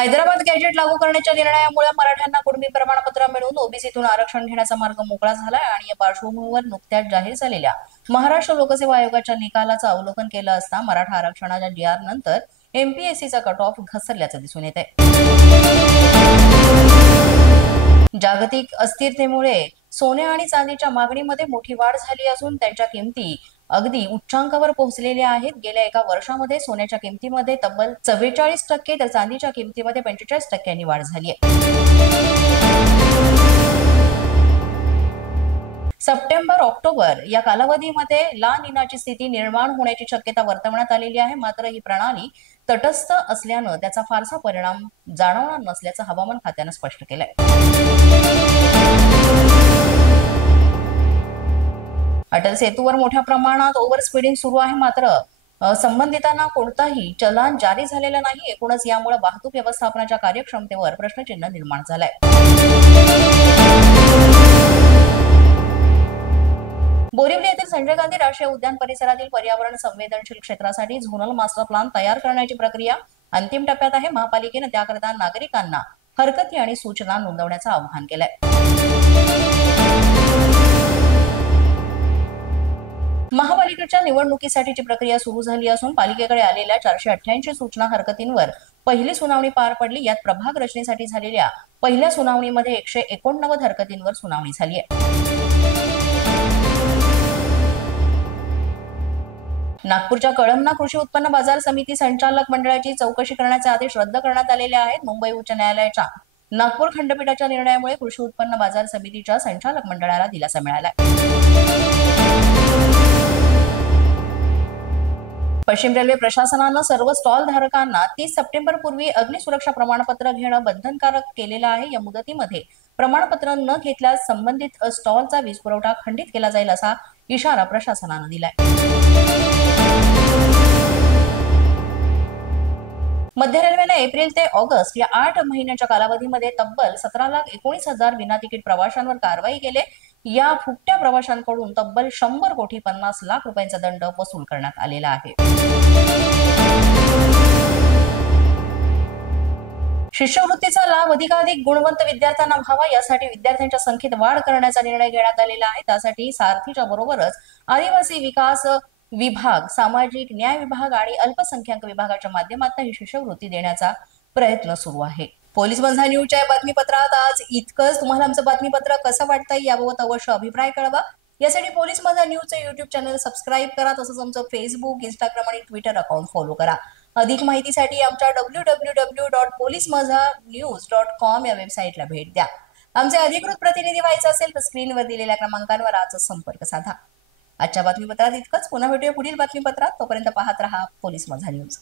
Hyderabad gadget लागू करण्याच्या निर्णयामुळे मराठ्यांना कुणबी प्रमाणपत्र मिळून ओबीसीतून आरक्षण घेण्याचा मार्ग मोकळा झालाय आणि या पार्श्वभूमीवर नुकत्याच जाहीर झालेल्या महाराष्ट्र लोकसेवा आयोगाच्या निकालाचं अवलोकन केलं असता मराठा आरक्षणाच्या जी.आर. नंतर एमपीएससीचा कट ऑफ घसरल्याचं दिसून येते। जागतिक अस्थिरतेमुळे सोने आणि चांदीच्या मागणीमध्ये मोठी वाढ झाली असून त्यांच्या किमती अगदी उच्चांकावर पोहोचलेल्या आहेत। गेल्या एका वर्षामध्ये सोन्याच्या किमतीमध्ये तब्बल 44% तर चांदीच्या किमतीमध्ये 45% वाढ झाली आहे। सप्टेंबर ऑक्टोबर या कालावधीमध्ये ला निनाची स्थिती निर्माण होण्याची शक्यता वर्तवण्यात आलेली आहे। मात्र ही प्रणाली तटस्थ असल्यानं त्याचा फारसा परिणाम जाणवणार नसल्याचं हवामान खात्यानं स्पष्ट केलंय। अटल सेतूवर मोठ्या प्रमाणात ओव्हर स्पीडिंग सुरू आहे। मात्र संबंधितांना कोणताही चलान जारी झालेलं नाही। एकूणच यामुळे वाहतूक व्यवस्थापनाच्या कार्यक्षमतेवर प्रश्नचिन्ह निर्माण झालंय। बोरिवली येथील संजय गांधी राष्ट्रीय उद्यान परिसरातील पर्यावरण संवेदनशील क्षेत्रासाठी झोनल मास्टर प्लॅन तयार करण्याची प्रक्रिया अंतिम टप्प्यात आहे। महापालिकेने त्याकरता नागरिकांना हरकती आणि सूचना नोंदवण्याचं आवाहन केलंय। महापालिकेच्या निवडणुकीसाठीची प्रक्रिया सुरू झाली असून पालिकेकडे आलेल्या 488 सूचना हरकतींवर पहिली सुनावणी पार पडली। यात प्रभाग रचनेसाठी झालेल्या पहिल्या सुनावणीमध्ये 189 हरकतींवर सुनावणी झाली आहे। नागपूरच्या कळमना कृषी उत्पन्न बाजार समिती संचालक मंडळाची चौकशी करण्याचे आदेश रद्द करण्यात आलेले आहेत। मुंबई उच्च न्यायालयाच्या नागपूर खंडपीठाच्या निर्णयामुळे कृषी उत्पन्न बाजार समितीच्या संचालक मंडळाला दिलासा मिळाला। पश्चिम रेल्वे प्रशासनानं सर्व स्टॉल धारकांना 30 सप्टेंबर पूर्वी अग्निसुरक्षा प्रमाणपत्र घेणं बंधनकारक केलेलं आहे। या मुदतीमध्ये प्रमाणपत्र न घेतल्यास संबंधित स्टॉलचा वीज पुरवठा खंडित केला जाईल असा इशारा प्रशासनानं दिलाय। मध्य रेल्वेने एप्रिल ते ऑगस्ट या 8 महिन्याच्या कालावधीमध्ये तब्बल 17,19,000 विना तिकीट प्रवाशांवर कारवाई केली। या फुकट्या प्रवाशांकडून तब्बल 100,50 लाख रुपयांचा दंड वसूल करण्यात आलेला आहे। शिष्यवृत्तीचा लाभ अधिकाधिक गुणवंत विद्यार्थ्यांना व्हावा यासाठी विद्यार्थ्यांच्या संख्येत वाढ करण्याचा निर्णय घेण्यात आलेला आहे। त्यासाठी सारथीच्या बरोबरच आदिवासी विकास विभाग, सामाजिक न्याय विभाग आणि अल्पसंख्याक विभागाच्या माध्यमातून ही शिष्यवृत्ती देण्याचा प्रयत्न सुरू आहे। पोलीस माझा न्यूजच्या बातमीपत्रात आज इतकंच। तुम्हाला आमचं बातमीपत्र कसं वाटतंय याबाबत अवश्य अभिप्राय कळवा। यासाठी पोलीस माझा न्यूजचे YouTube चॅनल सबस्क्राईब करा। तसंच आमचं फेसबुक, इंस्टाग्राम आणि ट्विटर अकाउंट फॉलो करा। अधिक माहितीसाठी आमच्या www.policemazhanews.com या वेबसाईटला भेट द्या। आमचे अधिकृत प्रतिनिधी व्हायचे असेल तर स्क्रीनवर दिलेल्या क्रमांकांवर आजच संपर्क साधा। आजच्या बातमीपत्रात इतकंच। पुन्हा भेटूया पुढील बातमीपत्रात। तोपर्यंत पाहत रहा पोलीस माझा न्यूज।